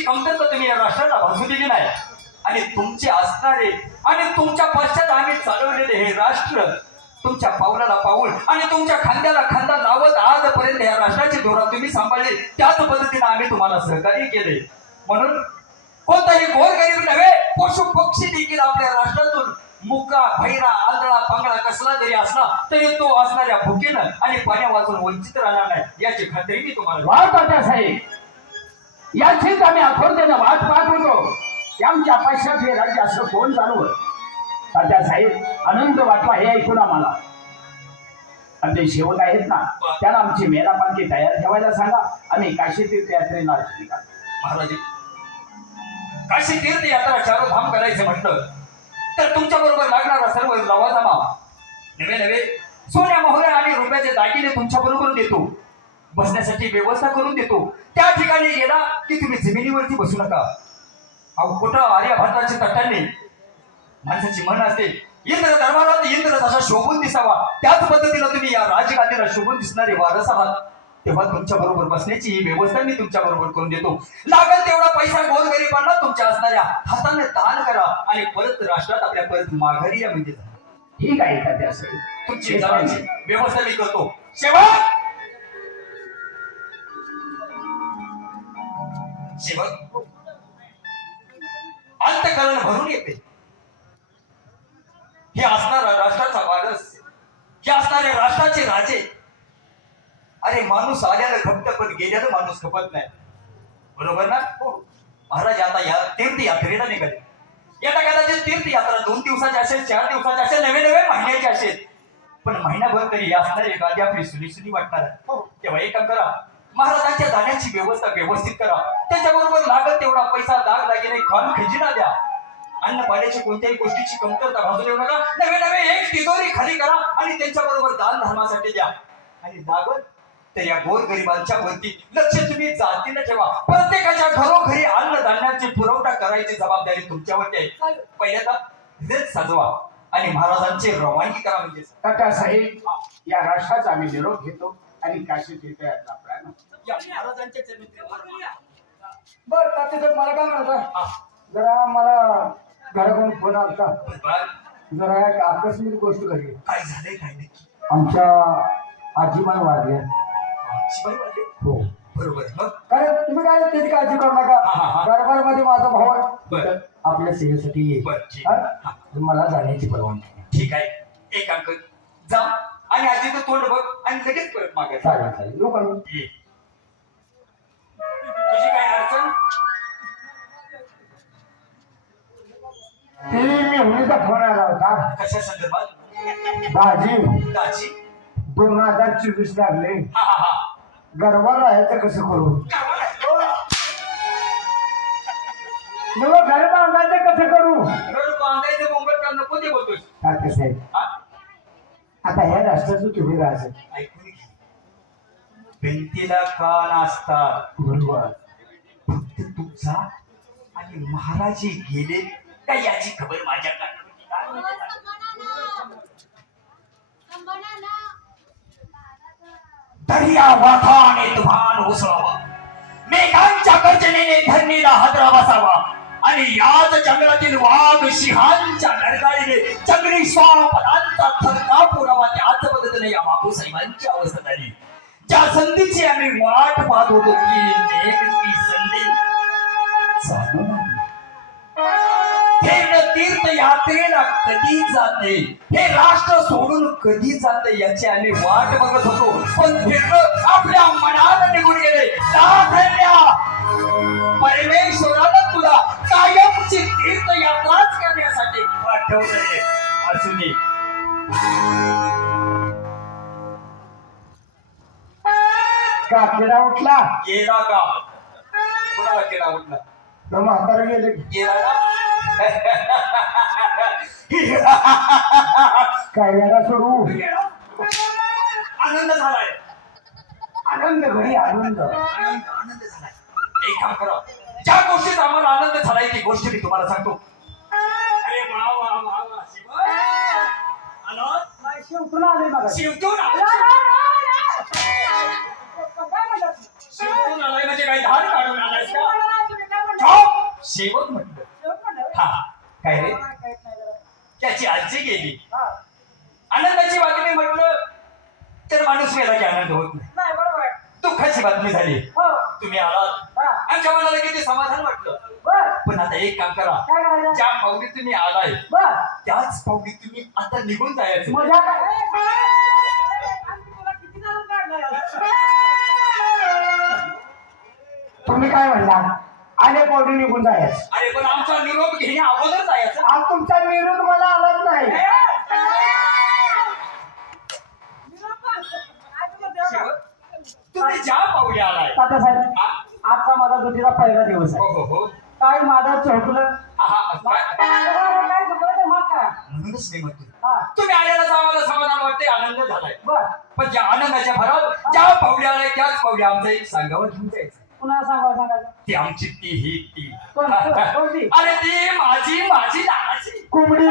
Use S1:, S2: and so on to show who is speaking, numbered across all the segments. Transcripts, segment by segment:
S1: तुमची कमतरता तुम्ही या राष्ट्राला भासू दिली नाही. आणि तुमचे असणारे आणि तुमच्या पश्चात आम्ही चालवलेले हे राष्ट्र तुमच्या पावलाला पाऊल आणि तुमच्या खांद्याला खांदा लावत आजपर्यंत या राष्ट्राची धोरण तुम्ही सांभाळले. त्याच पद्धतीने आम्ही तुम्हाला सहकार्य केले. म्हणून कोणताही गोरगरीब नव्हे पशु पक्षी देखील आपल्या राष्ट्रातून मुका भैरा आंधळा पांगळा कसला जरी असला तरी तो असणाऱ्या भुकेनं आणि पाण्या वाचून वंचित राहणार नाही. याची खात्री मी तुम्हाला
S2: वा साहेब याचीच आम्ही आठवतेनं वाट पाहत. होतो त्यांच्या आमच्या पैशात हे राज्य असं कोण चालवत सध्या साहेब आनंद वाटला हे ऐकून आम्हाला आणि ते शेवट आहेत ना त्यांना आमची मेला तयार ठेवायला सांगा. आम्ही काशी तीर्थयात्रेला निघालो.
S1: महाराज काशी तीर्थ यात्रा चारोधाम करायचं म्हटलं तर तुमच्या बरोबर लागणारा सर्व लवाजमा. नवे नवे. सोन्या मोहऱ्या आणि रुपयाचे दागिने तुमच्या बरोबर देतो. बसण्यासाठी व्यवस्था करून देतो. त्या ठिकाणी गेला की तुम्ही जमिनीवरती बसू नका. अहो कुठं आर्या भारताच्या तटांनी माणसाची मन असते. इंद्र दरबारात इंद्र जसा शोभून दिसावा त्याच पद्धतीनं तुम्ही या राजगादीला शोभून दिसणारे वारस आहात. तेव्हा तुमच्या बरोबर बसण्याची ही व्यवस्था मी तुमच्या बरोबर करून देतो. लागेल तेवढा पैसा गोरगरिबांना तुमच्या असणाऱ्या हाताने दान करा आणि परत राष्ट्रात आपल्या परत माघारी या म्हणजे.
S2: ठीक आहे तात्या साहेब
S1: तुमची व्यवस्था मी करतो. शेवक शेवक अंतकरण भरून येते. हे असणारा राष्ट्राचा वारस हे असणारे राष्ट्राचे राजे. अरे माणूस आल्यानं खपत पण गेल्यानं माणूस खपत नाही. बरोबर ना? हो. महाराज आता या तीर्थयात्रेला निघाले. येता कदाचित तीर्थयात्रा दोन दिवसाची असेल चार दिवसाची असेल नवे नवे महिन्याचे असेल. पण महिनाभर तरी असणारे गादी आपली सुनी सुनी वाटणार आहे. हो तेव्हा एक काम करा. महाराजांच्या जाण्याची व्यवस्था व्यवस्थित करा. त्याच्याबरोबर लागत तेवढा पैसा दाग दागिने खान खजिना द्या. अन्न पाण्याची कोणत्याही गोष्टीची कमतरता भाजू देऊ नका नवे नवे एक तिजोरी खाली करा आणि त्यांच्या बरोबर दान धर्मासाठी द्या. आणि लागत तर या गोर गरिबांच्या वरती लक्ष तुम्ही जातीनं ठेवा. प्रत्येकाच्या घरोघरी अन्न धान्याची पुरवठा करायची जबाबदारी तुमच्यावरती आहे. पहिल्यांदा हृदय सजवा आणि महाराजांची रवानगी करा म्हणजे.
S2: तात्या साहेब या राष्ट्राचा आम्ही निरोप घेतो आणि काशी तीर्थयात्रा प्लॅन
S1: या महाराजांच्या चरणी प्रेमानं मागा.
S3: बर तात्यासाहेब मला काय म्हणायचं
S1: हा,
S3: जरा मला घराकडून फोन आलता. जरा एक आकस्मिक गोष्ट घडली.
S1: काय झालंय काय नक्की
S3: आमच्या आजी मला वाढल्या
S1: शिवाय वाले?
S3: हो.
S1: बरोबर मग?
S3: कारण तुम्ही काय त्याची काळजी करू नका.
S1: हा.
S3: दरबारमध्ये माझा भाऊ आहे. आपल्या सेवेसाठी. मला जाण्याची परवानगी नाही.
S1: ठीक आहे. एक कर. जा. आणि आजीचं तोंड बघ आणि लगेच परत मागायचं.
S3: चालेल चालेल. लोक ती मेहुणीचा फोन आला होता.
S1: कशा संदर्भात?
S3: दाजी दोन हजार चोवीस लागले.
S1: हा हा हा.
S3: गरबा राहायचं कसं करू? घर बांधायचं कसं करू?
S1: बांधायचं मुंबईत का नको ते
S3: साहेब.
S1: हा?
S3: आता ह्या राष्ट्राचं तुम्ही राहायचं.
S1: ऐकून घे भिंतीला कान असतात
S3: बरोबर.
S1: फक्त आणि महाराज गेले का याची खबर माझ्याकडे दर्या वाथाने तुफान उसळावा मेघांच्या गर्जनेने धरणीला हादरा बसावा. आणि याच जंगलातील वाघ सिंहांच्या गरगाळीने जंगली स्वापदांचा थरका पुरावा त्याच पद्धतीने या बापू साहेबांची अवस्था झाली. ज्या संधीची आम्ही वाट पाहत होतो की नेमकी संधी. चालू नाही. हे तीर्थयात्रेला कधी जाते? हे राष्ट्र सोडून कधी जाते याची आम्ही वाट बघत होतो. पण फिरणं आपल्या मनात निघून गेले. परमेश्वरानं तुला कायमची तीर्थयात्राच करण्यासाठी पाठवले दे
S3: का किडा उठला?
S1: गेला का? कोणाला केला उठला?
S3: तर म्हातारा गेले.
S1: गेला ना
S3: काय वेळा सोडू?
S1: आनंद झालाय.
S3: आनंद घरी आनंद.
S1: आनंद आनंद झालाय. एक काम करा. ज्या गोष्टीत आम्हाला आनंद झालाय ती गोष्ट मी तुम्हाला सांगतो. अरे वा वा वा वा शिव. आलो?
S3: शेवटून आले बघा.
S1: शिवतून. शिवतून आलाय म्हणजे काय धार काढून आलायस का? शेवट म्हटलं. हा काय रे. त्याची आजी गेली. आनंदाची बातमी म्हटलं तर माणूस गेला की आनंद होत नाही. दुःखाची बातमी झाली.
S2: हो.
S1: तुम्ही आलात. आमच्या मनाला किती समाधान वाटलं. पण आता एक काम करा. ज्या पावली तुम्ही आलाय त्याच पावली तुम्ही आता निघून जायचं.
S2: तुम्ही काय म्हणला आले पौडी निघून जायच.
S1: अरे पण आमचा निरोप घेण्या अगोदर जायचं.
S2: आज तुमचा विरोध मला आलाच नाही.
S1: तुम्ही ज्या पावली आलाय.
S2: तात्यासाहेब
S1: हा?
S2: आजचा माझा दुधीचा पहिला दिवस
S1: हो
S2: आहे.
S1: हो हो
S2: काय माझा चौकलं
S1: हा, हा, काय-
S2: काय चुकलं करा
S1: म्हणूनच मी म्हणतो
S2: हा.
S1: तुम्ही आल्यालाच आम्हाला समाधान वाटते आनंद झालाय.
S2: बर.
S1: पण ज्या आनंदाच्या भरात ज्या पावल्या आल्या त्याच पावल्या आमचं एक सांगावं घेऊन जायचं.
S2: पुन्हा सांगा सांगायचं?
S1: ती आमची ती ही ती.
S2: कोण- कोणती?
S1: अरे ती माझी माझी लहानाची
S2: कोंबडी.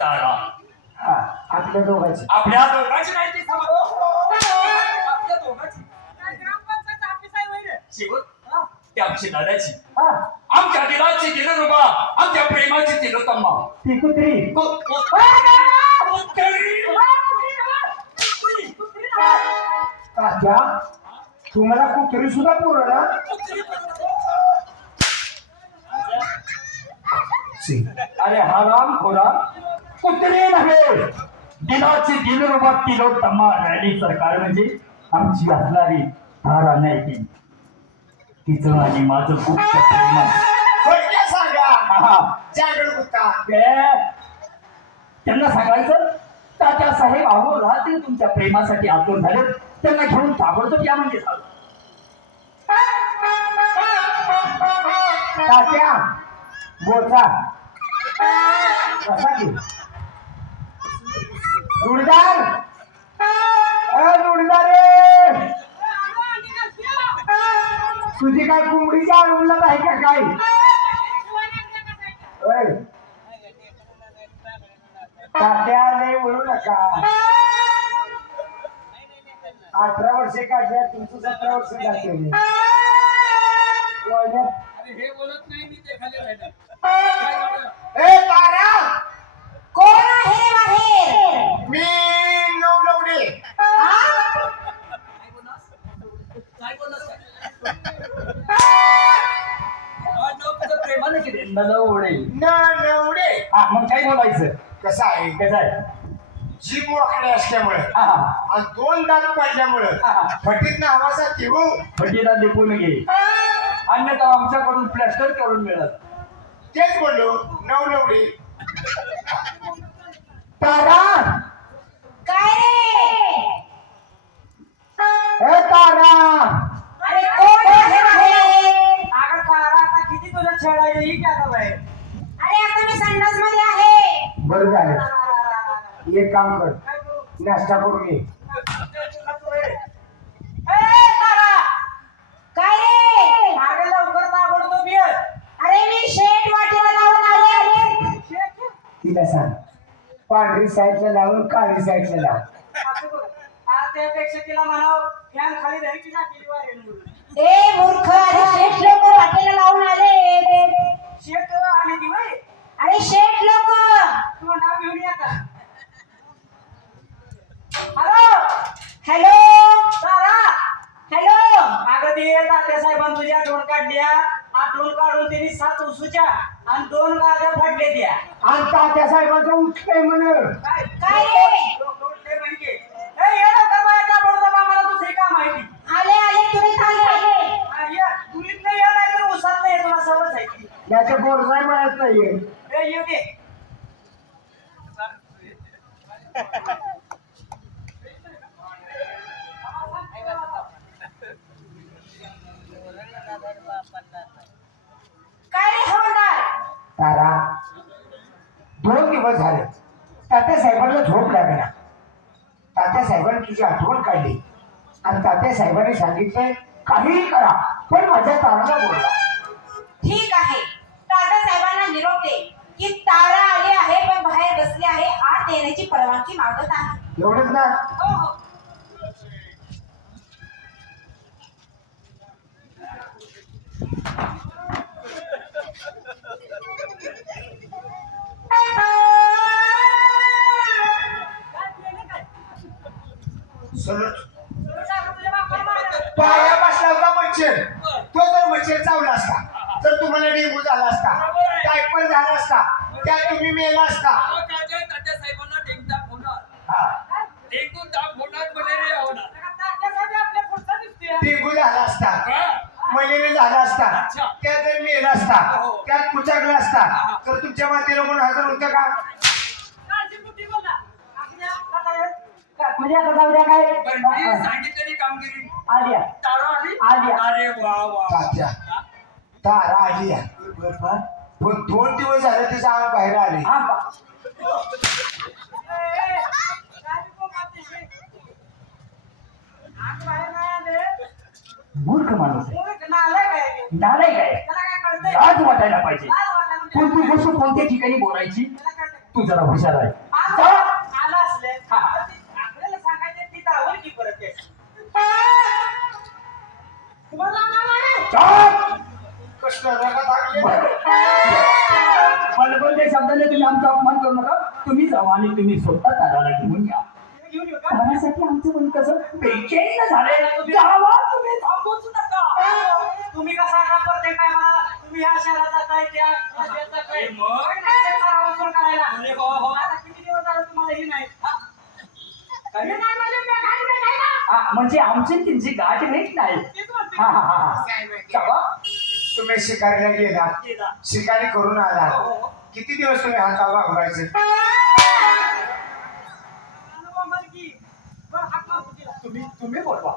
S1: तारा
S2: हा आपल्या दोघांची.
S1: आपल्या दोघांची नाही ती समाधान आपल्या दोघांची. शेवट ती आमची दादाची.
S2: हा.
S1: आमच्या दिलाची दिलरुबा आमच्या प्रेमाची तिलोतम्मा
S2: ती कुत्री.
S1: को- को-
S2: तात्या तुम्हाला कुत्री सुद्धा पुरवला
S4: अरे हा राम खोरा. कुत्रे नव्हे. दिलाची दिलरुबा किलो तम्मा रॅली सरकार म्हणजे आमची असणारी धारा नाही ती. तिचं आणि माझं खूप
S2: सांगा.
S4: हा, त्यांना सांगायचं? तात्या साहेब अहो राहतील तुमच्या प्रेमासाठी आतून झाले त्यांना घेऊन ताबडतोब या म्हणजे झालं
S2: तात्या बोचा कसा की. रुडदार. अ रे. तुझी काय कोंबडीच्या आळूला आहे का काय. तात्या लय बोलू नका. अठरा वर्षे काढल्या तुमचं सतरा वर्ष जाते. ए तारा!
S5: कोण आहे बाहेर?
S2: मी नवलवडे
S4: प्रेमाने केले नलवडे
S2: नवडे.
S4: हा मग काय बोलायचं?
S2: कसं आहे?
S4: कसं आहे?
S2: जीभ वाकडे असल्यामुळे आणि दोन दात पडल्यामुळे
S4: हा.
S2: फटीत नावाचा किवू
S4: फटीला देखून घे अन्यथा आमच्याकडून प्लॅस्टर करून मिळत.
S2: तेच बोललो नवलवडी तारा!
S5: काय रे?
S2: ए तारा!
S5: अरे कोण
S2: तुला छेडायचं ही काय आता बाहेर
S5: अरे आता मी संडासमध्ये आहे.
S2: बरं झालं. एक काम कर. नाश्ता करून ये.
S5: काय रे?
S2: लवकर ताबडतोब ये.
S5: अरे मी शेट वाटेला लावून आले.
S2: तिला सांग. पांढरी साईडला लावून काळी साईडला लाव.
S6: त्यापेक्षा तिला म्हणाव फॅन खाली ना
S5: ए मूर्ख अरे शेट लोक वाटेला लावून आले.
S6: शेत आणि दिवाळी
S5: अरे शेट लोक.
S6: तुला नाव घेऊन येतात हॅलो.
S5: हॅलो.
S6: तारा
S5: हॅलो.
S6: अगं ते तात्या साहेबांनी तुझी आठवण काढली हा. आठवण काढून त्यांनी सात उसूच्या आणि दोन गाद्या फाडले त्या.
S2: आणि तात्या साहेबांचं उठलंय म्हण.
S6: काय?
S5: काय रे?
S6: लोक उठले म्हणजे. ए ये लवकर बाहेर ताबडतोब आम्हाला दुसरी काम आहे ती.
S5: आले आले तुम्ही थांबले
S6: हा, ये. तुरीत नाही ये नाही तर उसात नाही तुला सवच आहे.
S2: याच्या बोरसाय म्हणत नाहीये
S6: ए येऊ दे.
S5: काय रे हवलदार
S2: तारा दोन दिवस झाले. तात्या साहेबांना झोप लागला. तात्या साहेबांनी तुझी आठवण काढली. आणि तात्या साहेबांनी सांगितलंय काहीही करा पण माझ्या ताराला बोलला
S5: ठीक आहे. टाटा साहेबांना निरोप दे की तारा आले आहे पण बाहेर बसले आहे. आत येण्याची परवानगी मागत आहे.
S2: एवढंच ना?
S5: हो हो.
S2: सलूट पाया बसला होता मच्छर. तो जर मच्छर चावला असता तर तुम्हाला डेंगू झाला असता टायफॉइड झाला असता त्यात तुम्ही मेला असता.
S7: साहेबांना डेंगू होणार.
S2: हा.
S7: डेंगू ताप होणार मलेरिया होणार
S2: डेंगू झाला असता मलेरिया झाला असता त्यात जर मेला असता त्यात कुचाकला असता तर तुमच्या मातीला कोण हजर होतं का?
S8: म्हणजे आता जाऊ द्या काय.
S7: सांगितलेली कामगिरी.
S8: आलिया.
S7: तारा आली?
S8: आलिया.
S7: अरे वा वा.
S2: तात्या. तारा आली. आहे. पण दोन दिवस झाले तिचा अंग बाहेर आले.
S8: हा का? मूर्ख माणूस नालाय काय लाज वाटायला पाहिजे. कोणती गोष्ट कोणत्या ठिकाणी बोलायची? तू जरा हुशार आहे. जा. चल.
S2: कृष्ण रंगात हाकले.
S1: बलबलच्या शब्दाने तुम्ही आमचा अपमान करू नका. तुम्ही जावा आणि तुम्ही स्वतः ताराला घेऊन या. तारासाठी आमचं मन कसं? बेचैन झालंय. जावा तुम्ही. थांबूच नका.
S8: तुम्ही कसा का प्रत्येक टायमाला तुम्ही ह्या शहरात जाताय त्या जाताय
S7: मग?
S8: करायला?
S7: अरे.
S8: आता किती दिवस झाले तुम्हाला नाही?
S1: काय?
S8: हे नाही म्हणजे मी घाट भेट आहे ना?
S1: हा, म्हणजे आमची तुमची गाठ भेट नाही. हा हा हा जावा
S2: तुम्ही शिकारीला गेला. शिकारी करून आला किती दिवस तुम्ही
S8: की, हात मारतो तिला.
S1: तुम्ही तुम्ही बोलवा.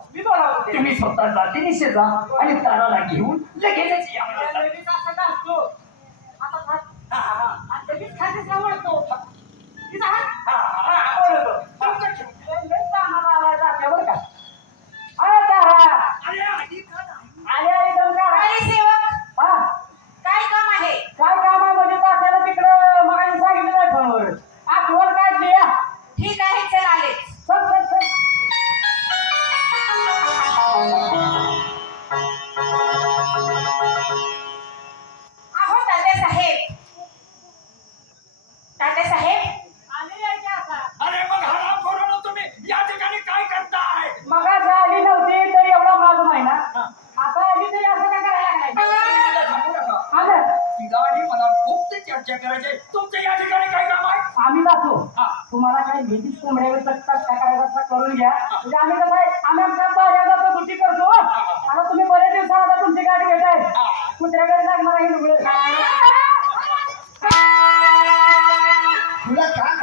S1: तुम्ही स्वतः जातीनिशे जा आणि ताराला घेऊन लगेचच या
S8: आता लगेच असं घालतो. आता थांब. हा, हा, हा. आणि लगेच खालीच आवडतो. तिचा हात. आवडतो. लय ताणाला आलाय जात्या बरं का. अरे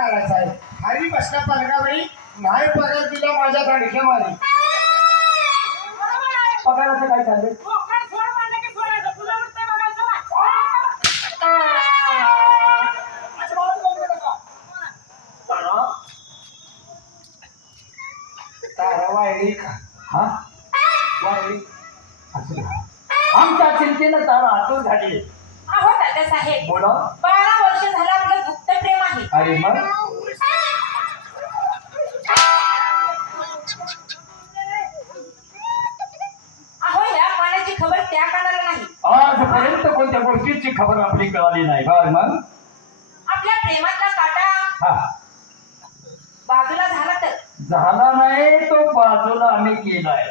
S7: करायचं आहे.
S2: खाली बसल्या पालकावेळी नाही पगार दिला माझ्या दाडक्या मारी
S1: पगाराचं काय चाललंय? तारा
S2: वायली का?
S1: हा?
S2: वायली
S1: असं का? आमच्या चिंतेनं तारा आतूर झाली
S5: अहो
S1: बोला
S5: बारा वर्ष झालं आपलं गुप्त
S1: अरे मग
S5: खबर त्या कानाला नाही.
S1: आजपर्यंत कोणत्या गोष्टीची खबर आपली कळाली नाही काय मग
S5: आपल्या प्रेमातला काटा.
S1: हा.
S5: बाजूला झाला तर.
S1: झाला नाही तो बाजूला आम्ही केलाय.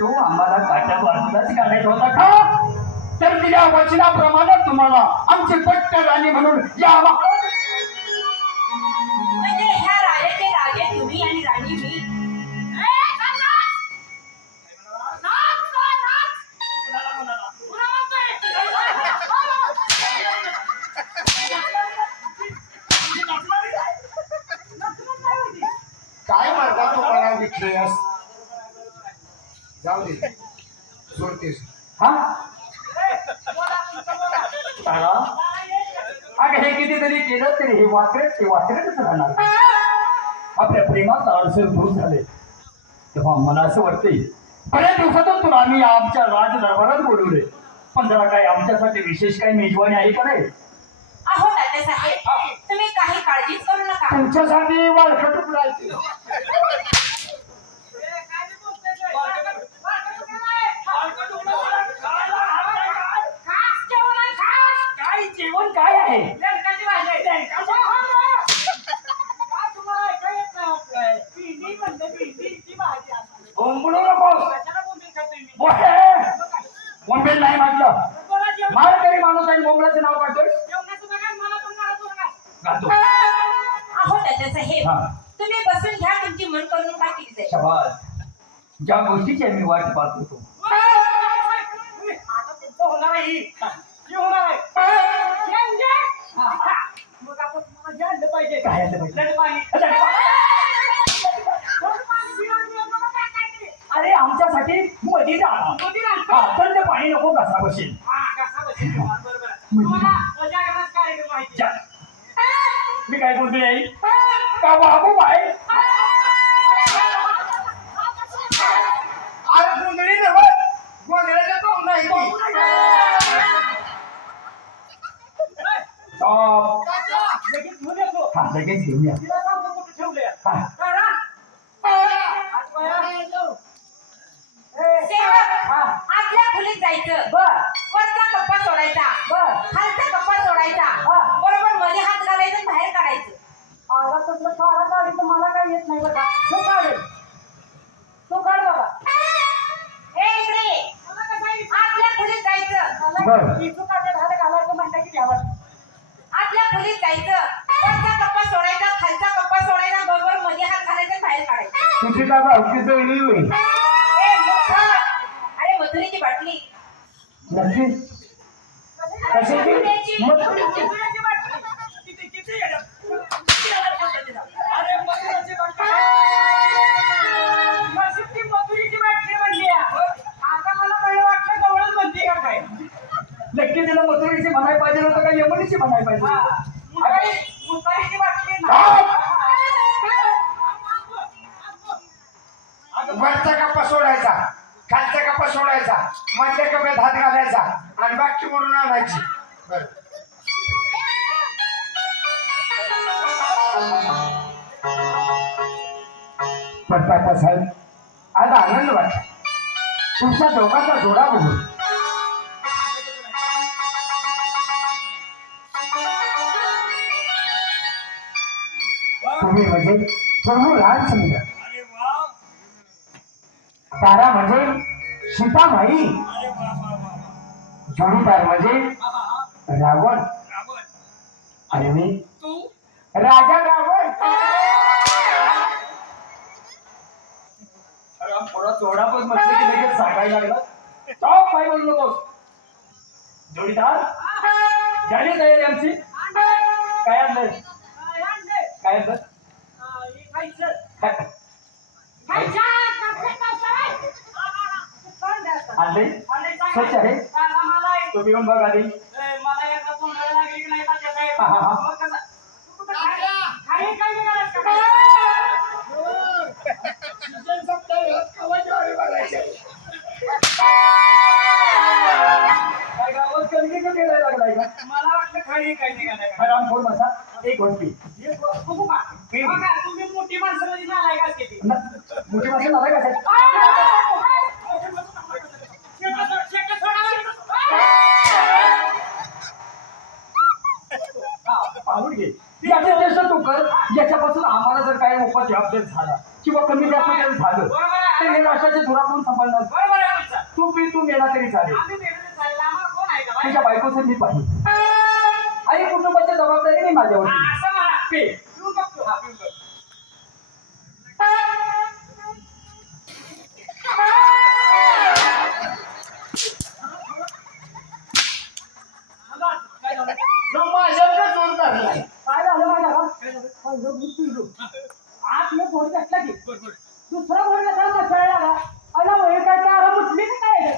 S1: तो आम्हाला काट्या बाजूलाच काढायचा होता का? तर दिल्या वचनाप्रमाणे तुम्हाला आमची पट्ट राणी म्हणून या आपल्या प्रेमाचा आरसे दूर झाले. तेव्हा मला असं वाटते बऱ्याच दिवसातच तुला आम्ही आमच्या राज दरबारात बोलवले पण जरा काय आमच्यासाठी विशेष काही मेजवानी आहे का नाही?
S5: तुम्ही काही काळजीच करू नका.
S2: तुमच्यासाठी वाळकटच
S8: जेवण काय
S1: आहे? हा.
S5: तुम्ही बसून घ्या तुमची मन करून काय केली जाईल
S1: शबास ज्या गोष्टीची आम्ही वाट पाहत होतो
S8: आता तुमचं होणार आहे होणार आहे. जेवण जे? मग आता तुम्हाला जे आणलं पाहिजे
S1: काय आणलं पाहिजे?
S8: लडपाणी.
S1: लडपाणी.
S8: लडपाणी बिना बिना मला काय काय ते?
S1: अरे आमच्यासाठी
S8: मोदी राहतो.
S1: हा थंड पाणी नको कसा बसेल
S8: हा, कसा बसेल? बरोबर आहे. तुम्हाला जागरणाचा कार्यक्रम माहिती
S1: जा. मी काय बोलतोय आई का बाबू बाय
S2: अरे गोंधळी नव्हे गोंधळाच्या तो नाही ती.
S1: टॉप
S8: लगेच घेऊन येतो.
S1: हा लगेच घेऊया
S8: तिला सांगतो कुठे आहे. आता मला पहिलं वाटलं गवळण म्हणते का काय?
S1: नक्की तिला मथुरीची म्हणाय पाहिजे होतं का? यमुनीची म्हणाय पाहिजे
S2: वरचा कप्पा सोडायचा. खालचा कप्पा सोडायचा. मधल्या कप्प्यात हात घालायचा. आणि बाकी म्हणून आणायची. बरं.
S1: पण साहेब आज आनंद वाटला. तुमच्या दोघांचा जोडा बघून. तुम्ही म्हणजे प्रभू लहान समजा.
S8: वा.
S1: जोडीदार म्हणजे. रावण.
S8: रावण.
S1: आणि मी
S8: तू?
S1: राजा रावण. अरे थोडा चोडा पण म्हटलं की लगेच सांगायला लागला. चॉप काय बोलू नकोस जोडीदार झाली तयारी आमची. काय आणलंय?
S8: काय आणलंय?
S1: काय आणलं काय गावात कणकी का गेलाय लागलाय का
S8: मला वाटलं खाई काय निघालाय का?
S1: हराम फोड बसा एक घोट
S2: माझ्याकडे जोर धरलाय
S8: काय झालं माझ्या का? पहिलं दूध पिलो. आत मी फोन घेतला की दुसरा फोन घेतला मसाळा लागा. अला वही काय आराम उठली का काय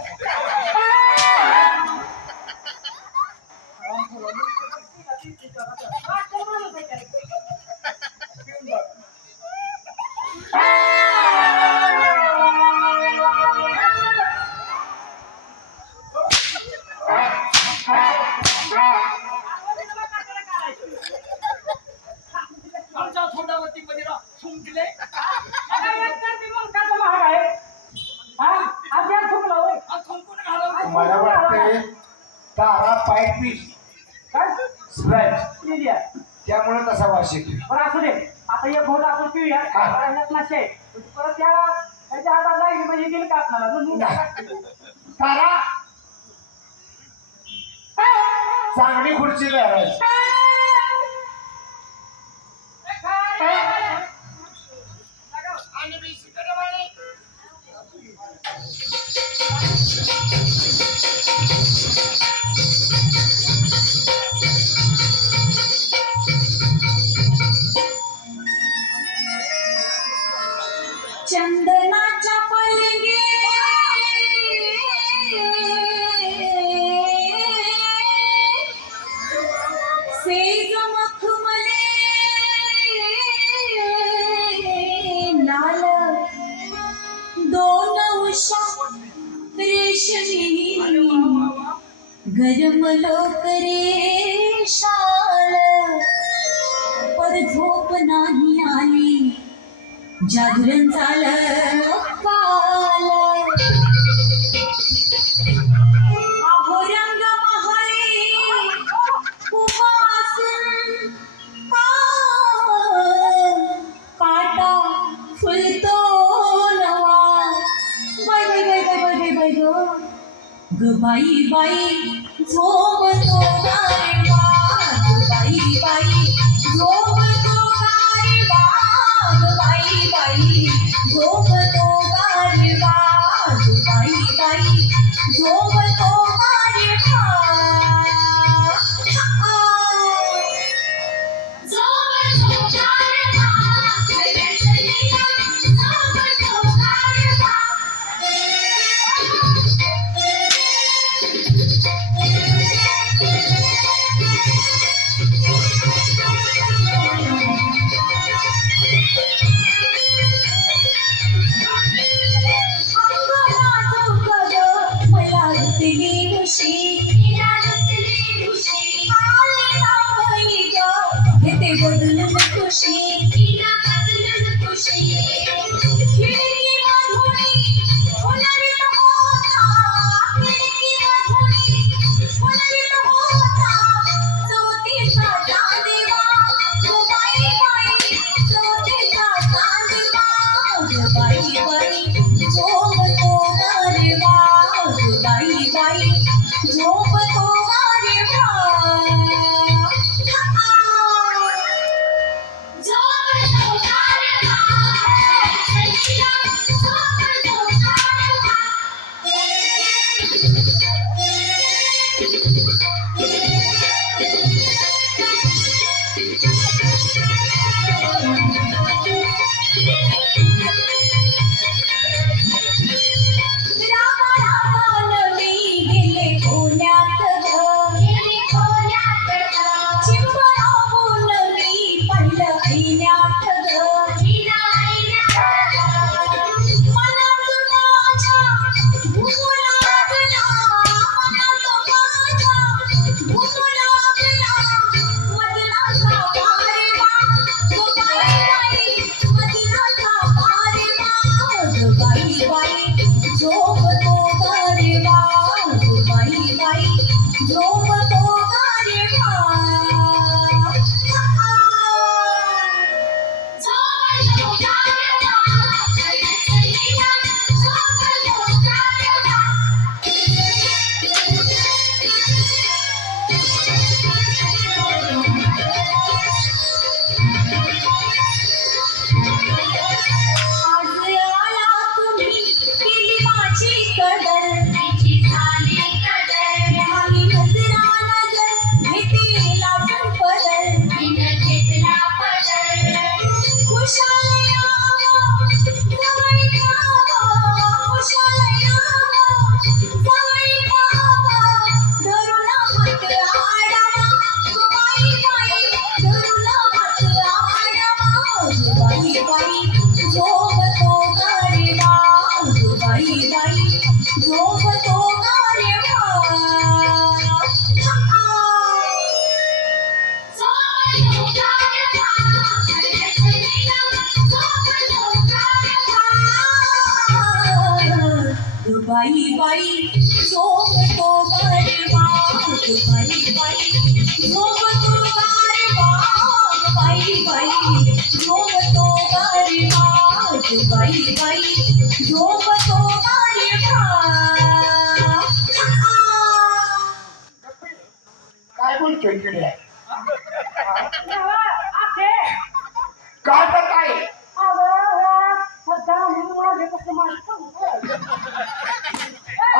S1: आमच्या
S2: मला वाटतंय तारा पाय पीस.
S3: त्यामुळे तसा वास
S8: पण असू दे. आता हे भोट आपण पिऊया. नसे परत त्या त्याच्या हातात लागली म्हणजे दिल कापणार
S3: तारा! चांगली खुर्ची
S8: धरायची I
S3: didn't Jagrinta yo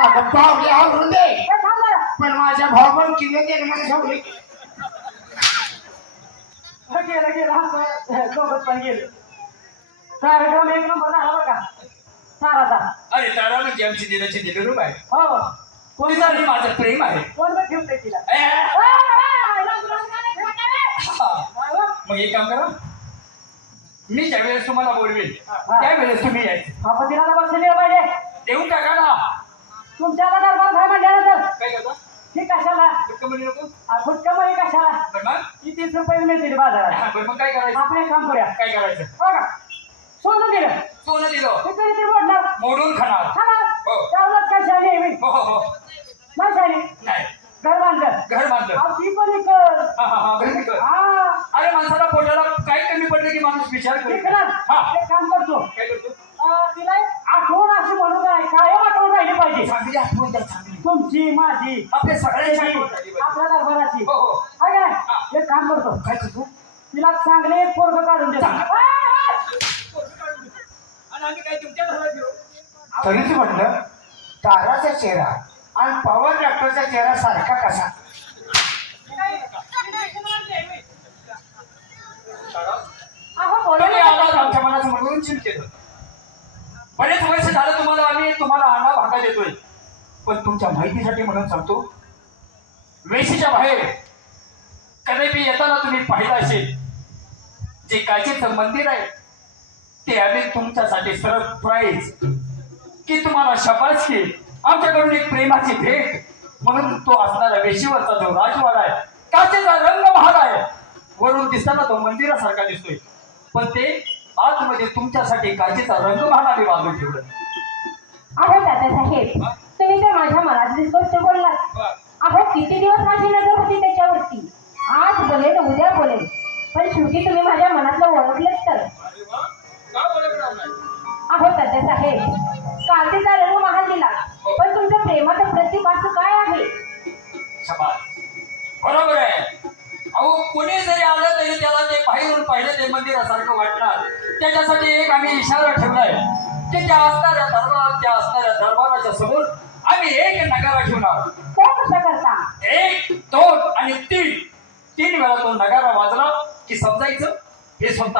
S8: अगं
S3: पावले आवरून दे.
S8: ए, थांब जरा.
S3: पण माझ्या भाऊ पण मला
S8: हो, गेलं गेलं. हा सोबत पण गेले. कार्यक्रम एक नंबर झाला बरं का? साराचा
S1: अरे तारा म्हणजे आमची दिनाची दिलेरूप आहे.
S8: हो.
S1: कोणी आणि माझं प्रेम आहे.
S8: कोण पण ठेवते तिला?
S1: ए. मग एक काम करा. मी ज्या वेळेस तुम्हाला बोलवेल त्यावेळेस तुम्ही यायचं.
S8: आपण तिला तर बक्षीस दिलं पाहिजे.
S1: देऊन टाका ना.
S8: तुमच्या आता दरबार काय म्हटल्यानंतर
S1: काय करता
S8: ही कशाला?
S1: इतकं म्हणजे नको
S8: फुटका मध्ये कशाला?
S1: बरं मग?
S8: ही तीस रुपये मिळतील बाजारात.
S1: हा, बरं मग काय करायचं?
S8: आपण एक काम करूया.
S1: काय करायचं?
S8: हो का? सोनं दिलं.
S1: सोनं दिलं.
S8: हे कधीतरी मोडणार.
S1: मोडून खाणार.
S8: खाणार.
S1: हो.
S8: काय शाली आहे मी?
S1: हो हो हो.
S8: नाही शाली.
S1: नाही.
S8: घर बांधलं.
S1: घर बांधलं.
S8: अहो, ती पण एक कर
S1: हा हा हा बरं.
S8: हा.
S1: अरे माणसाला पोटाला काय कमी पडलं की माणूस विचार
S8: हे
S1: करतो
S8: करा
S1: हा.
S8: एक काम करतो.
S1: काय करतो
S8: अं, तिला एक आठवण अशी म्हणून काय कायम आठवण राहिली पाहिजे
S1: चांगली आठवण द्या चांगली
S8: तुमची माझी
S1: आपल्या सगळ्यांची
S8: त्याची,
S1: आठवण झाली पाहिजे.
S8: आपल्या दरबाराची.
S1: हो हो.
S8: हाय का. नाही? एक काम करतो.
S1: काय करतो?
S8: तिला चांगले एक पोरग काढून देतो.
S1: आणि आम्ही काय तुमच्या घरात घेऊ
S3: तरीच म्हणलं ताराचा चेहरा आणि पवन डॉक्टरचा चेहरा सारखा कसा?
S8: अहो बोला
S1: तुम्ही
S8: ना.
S1: आमच्या मनाचं मनोरंजन केलं. बरेच झालं तुम्हाला आम्ही तुम्हाला आणा भागा देतोय. पण तुमच्या माहितीसाठी म्हणून सांगतो वेशीच्या बाहेर कदापि येताना तुम्ही पाहिलं असेल जे काचेचं मंदिर आहे ते आम्ही तुमच्यासाठी सरप्राईज की तुम्हाला शपास की आमच्याकडून एक प्रेमाची भेट म्हणून तो असणारा वेशीवरचा जो राजवाडा आहे काचेचा रंग महाल आहे वरून दिसताना तो मंदिरासारखा दिसतोय. पण ते आतमध्ये तुमच्यासाठी काचेचा रंगमहाल आम्ही बांधून ठेवलं.
S5: अहो दादासाहेब तुम्ही तर माझ्या मनातलीच गोष्ट बोललात. अहो किती दिवस माझी नजर होती त्याच्यावरती? आज बोलेल उद्या बोलेल पण शेवटी तुम्ही माझ्या मनातलं ओळखलंच तर. अहो दादासाहेब कालतीचा रंग महाल दिला. पण तुमचं प्रेमाचं प्रतीक असं काय आहे?
S1: बरोबर आहे. अहो कोणी जरी आलं तरी त्याला ते बाहेरून पाहिलं ते मंदिरासारखं वाटणार. त्याच्यासाठी एक आम्ही इशारा ठेवलाय की त्या असणाऱ्या दरबार त्या असणाऱ्या दरबाराच्या समोर आम्ही एक नगारा ठेवणार.
S5: तो कसा करता?
S1: एक दोन आणि तीन. तीन वेळा तो नगारा वाजला की समजायचं? हे स्वतः